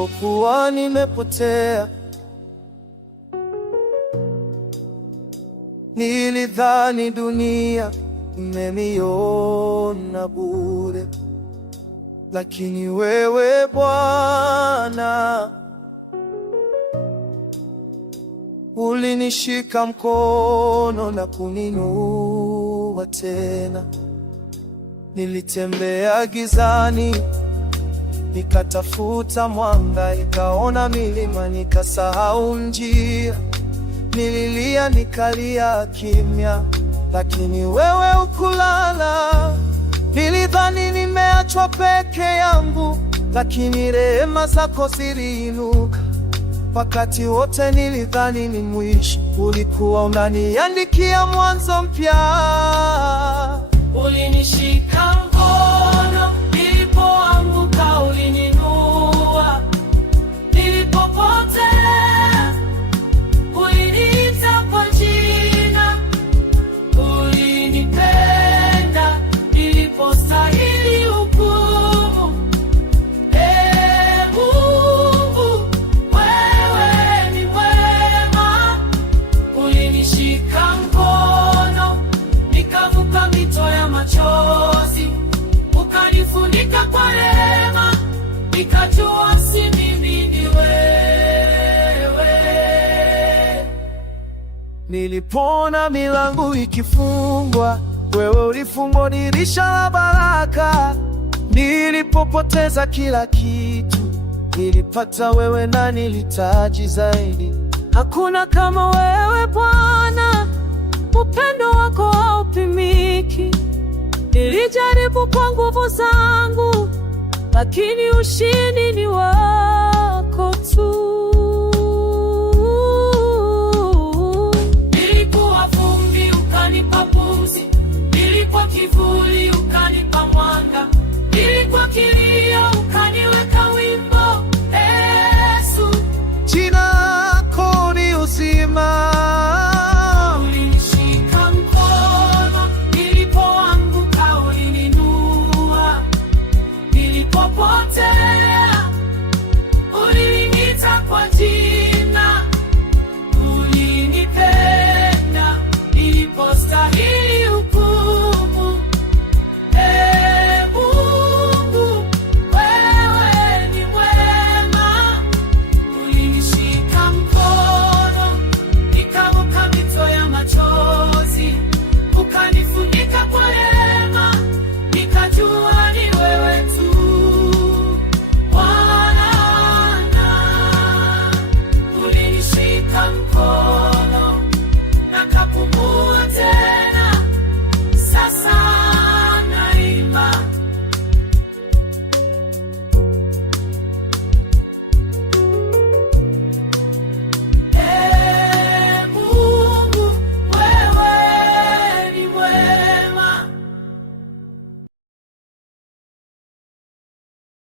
nilipokuwa nimepotea. Nilidhani dunia imeniona bure, lakini wewe Bwana ulinishika mkono na kuninua tena. Nilitembea gizani, nikatafuta mwanga, nikaona milima, nikasahau njia. Nililia, nikalia kimya, lakini wewe hukulala. Nilidhani nimeachwa peke yangu, lakini rehema zako ziliinuka. Wakati wote nilidhani ni mwisho, ulikuwa unaniandikia mwanzo mpya. Ulinishika mkono nilipoanguka, ulininua nilipopotea, uliniita kwa jina, ulinipenda nilipostahili hukumu. Mungu, wewe ni mwema. Ulinishika mkono nikavuka mito ya machozi, ukanifunika kwa rehema, nikajua si mimi ni wewe. Nilipoona milango ikifungwa, wewe ulifungua dirisha la baraka. Nilipopoteza kila kitu, nilipata wewe na nilitaji zaidi. Hakuna kama wewe Bwana, upendo wako haupimiki. Nilijaribu kwa nguvu zangu, lakini ushindi ni wako tu.